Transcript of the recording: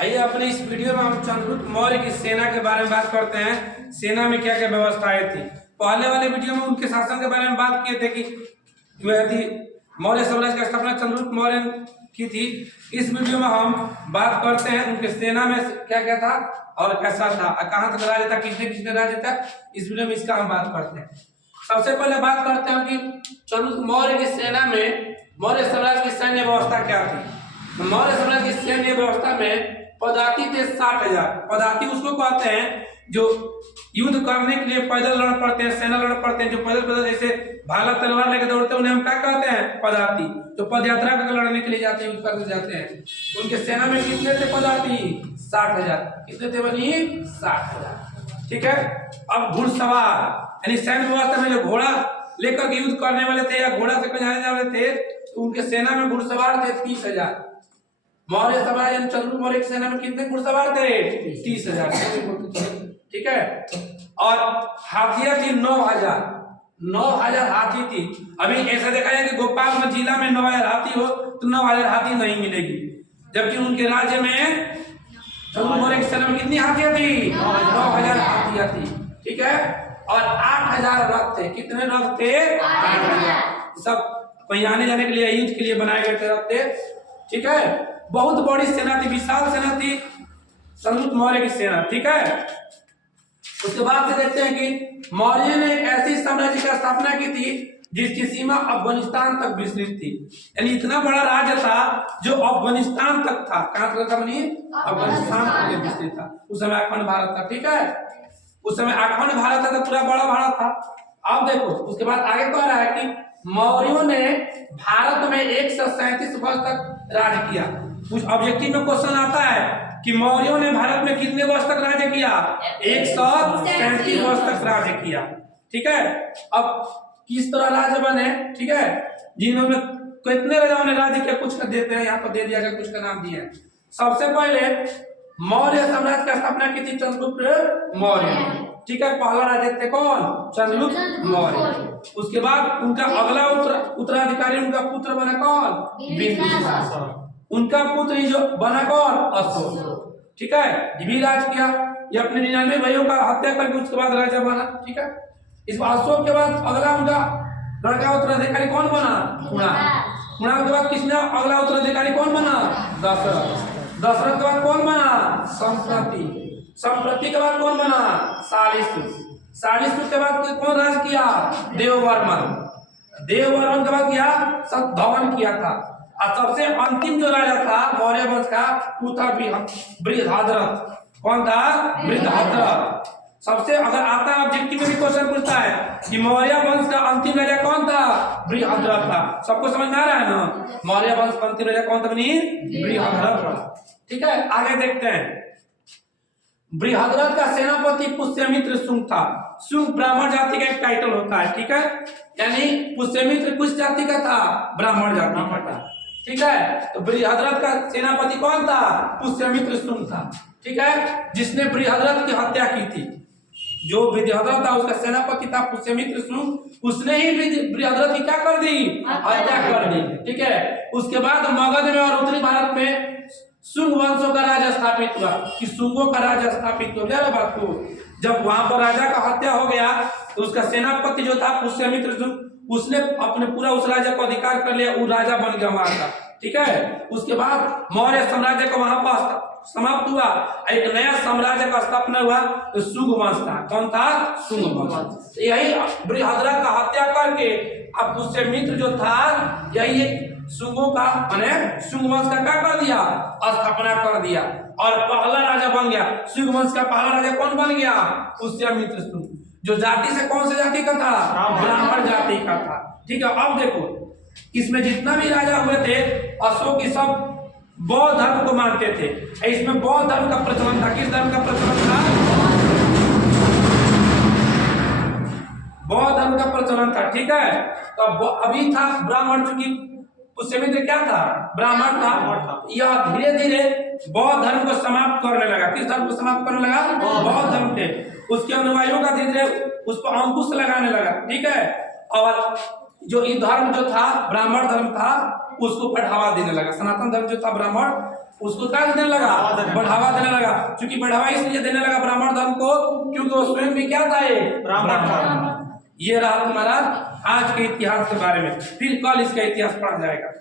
आइए अपने इस वीडियो में हम चंद्रगुप्त मौर्य की सेना के बारे में बात करते हैं। सेना में क्या क्या व्यवस्थाएं थी। पहले वाले वीडियो में उनके शासन के बारे में बात किए थे कि मौर्य साम्राज्य की स्थापना चंद्रगुप्त मौर्य की थी। इस वीडियो में हम बात करते हैं उनके सेना में क्या क्या था और कैसा था, कहाँ तक राज्य था, किसने किसने राज्य था। इस वीडियो में इसका हम बात करते हैं। सबसे पहले बात करते हैं कि चंद्रगुप्त मौर्य की सेना में मौर्य साम्राज्य की सैन्य व्यवस्था क्या थी। मौर्य साम्राज्य की सैन्य व्यवस्था में पदाती थे 60,000। पदाती उसको कहते हैं जो युद्ध करने के लिए पैदल लड़ पड़ते हैं, सेना लड़ पड़ते हैं, जो पैदल जैसे भाला तलवार लेकर दौड़ते हैं, उन्हें हम क्या कहते हैं, पदाती। जो पद यात्रा करके लड़ने के लिए जाते हैं, युद्ध करने जाते हैं। उनके सेना में कितने थे पदाती? 60,000। कितने थे बनी? 60,000। ठीक है। अब घुड़सवार यानी सैन्य व्यवस्था में जो घोड़ा लेकर युद्ध करने वाले थे या घोड़ा से जाने वाले थे, तो उनके सेना में घुड़सवार थे 30,000। मौर्य साम्राज्य चंद्रगुप्त मौर्य की सेना में कितने घुड़सवार थे? 30,000। ठीक है। और हाथियां थी 9,000। 9,000 हाथी थी। अभी ऐसा देखा जाए कि गोपालगंज जिला में 9,000 हाथी हो तो 9,000 हाथी नहीं मिलेगी, जबकि उनके राज्य में चंद्रगुप्त मौर्य की सेना में कितनी हाथियां थी? 9,000 हाथियां थी। ठीक है। और 8,000 रथ थे। कितने रथ थे? 8,000। सब कहीं आने जाने के लिए, युद्ध के लिए बनाए गए थे रथ थे। ठीक है। बहुत बड़ी सेना थी, विशाल सेना थी चंद्रगुप्त मौर्य की सेना। ठीक है। उसके बाद से देखते हैं कि मौर्य ने एक ऐसी साम्राज्य की स्थापना की थी जिसकी सीमा अफगानिस्तान तक विस्तृत थी। यानी इतना बड़ा राज्य था जो अफगानिस्तान तक था। कहां तक था? अफगानिस्तान तक विस्तृत था। उस समय अखंड भारत था। ठीक है। उस समय अखंड भारत था तो पूरा बड़ा भारत था। अब देखो उसके बाद आगे कह रहा है कि मौर्यों ने भारत में 137 वर्ष तक राज किया। कुछ ऑब्जेक्टिव में क्वेश्चन आता है कि मौर्यों ने भारत में कितने वर्ष तक राज्य किया? 137 वर्ष तक राज्य किया। ठीक है। अब किस तरह राज्य बने? ठीक है। जिन्होंने कितने राजाओं ने राज्य किया, कुछ का देते हैं, यहाँ पर दे दिया गया, कुछ का नाम दिया है। सबसे पहले मौर्य साम्राज्य की स्थापना की थी चंद्रगुप्त मौर्य। ठीक है। पहला राजा थे कौन? चंद्रगुप्त मौर्य। उसके बाद उनका अगला उत्तराधिकारी उनका पुत्र बना कौन? बिंदुसार। उनका पुत्र ही जो बना कौन? अशोक। ठीक है। ये भी राज किया। ये अपने 99 भाइयों का हत्या करके उसके बाद राजा बना। ठीक है। इस अशोक के बाद अगला उनका लड़का उत्तराधिकारी कौन बना? कुणाल। कुणाल के बाद किसने अगला उत्तराधिकारी कौन बना? दशरथ। दशरथ के बाद कौन बना? संप्रति। संप्रति के बाद कौन बना? शालिस्त्र। शालिस्त्र के बाद कौन राज किया? देववर्मन। देववर्मन के बाद किया सतधवन किया था। और सबसे अंतिम जो राजा था मौर्य वंश का, वो था बृहद्रथ। कौन था? बृहद्रथ। सबसे अगर आता है ऑब्जेक्टिव में भी क्वेश्चन पूछता है कि मौर्य वंश का अंतिम राजा कौन था? बृहद्रथ था। सबको समझ में आ रहा है ना? मौर्य वंश का अंतिम राजा कौन था? बृहद्रथ। ठीक है। आगे देखते हैं। बृहद्रथ का सेनापति पुष्यमित्र शुंग था। शुंग ब्राह्मण जाति का एक टाइटल होता है। ठीक है। यानी पुष्यमित्र किस जाति का था? ब्राह्मण जाति का था। ठीक है। तो बृहद्रथ का सेनापति कौन था? पुष्यमित्र शुंग था। ठीक है। जिसने बृहद्रथ की हत्या की थी। जो बृहद्रथ था उसका सेनापति था पुष्यमित्र शुंग। उसने ही बृहद्रथ की क्या कर दी? हत्या कर दी। ठीक है। उसके बाद मगध में और उत्तरी भारत में शुंग वंशों का राज स्थापित हुआ कि शुंगों का राज स्थापित हो गया। बात को जब वहां पर राजा का हत्या हो गया तो उसका सेनापति जो था पुष्यमित्र शुंग, उसने अपने पूरा उस राजा को अधिकार कर लिया। वो राजा बन गया वहां का। ठीक है। उसके बाद मौर्य साम्राज्य का वहां पर समाप्त हुआ। एक नया साम्राज्य का स्थापना हुआ तो शुंग वंश था। कौन था? शुंग वंश। यही बृहद्रथ का हत्या करके अब पुष्यमित्र जो था यही शुंगों का माने शुंग वंश का क्या कर दिया? स्थापना कर दिया और पहला राजा बन गया। शुंग वंश का पहला राजा कौन बन गया? पुष्यमित्र शुंग। जो जाति से कौन से जाति का था? ब्राह्मण जाति का था। ठीक है। अब देखो इसमें जितना भी राजा हुए थे अशोक की सब बौद्ध धर्म को मानते थे। इसमें बौद्ध धर्म का प्रचलन था। किस धर्म का प्रचलन था? बौद्ध धर्म का प्रचलन था। ठीक है। तो अभी था ब्राह्मण, चूंकि पुष्यमित्र क्या था? ब्राह्मण था। यह धीरे धीरे बौद्ध धर्म को समाप्त करने लगा। किस धर्म को समाप्त करने लगा? बौद्ध धर्म के। उसके अनुयायियों का धीरे धीरे उस पर अंकुश लगाने लगा। ठीक है। और जो ये धर्म जो था ब्राह्मण धर्म था उसको बढ़ावा देने लगा। सनातन धर्म जो था ब्राह्मण उसको क्या देने लगा, बढ़ावा देने लगा। क्योंकि बढ़ावा इसलिए देने लगा ब्राह्मण धर्म को क्योंकि वो स्वयं भी क्या था, ब्राह्मण था। ये रहा तुम्हारा आज के इतिहास के बारे में। फिर कल इसका इतिहास पढ़ा जाएगा।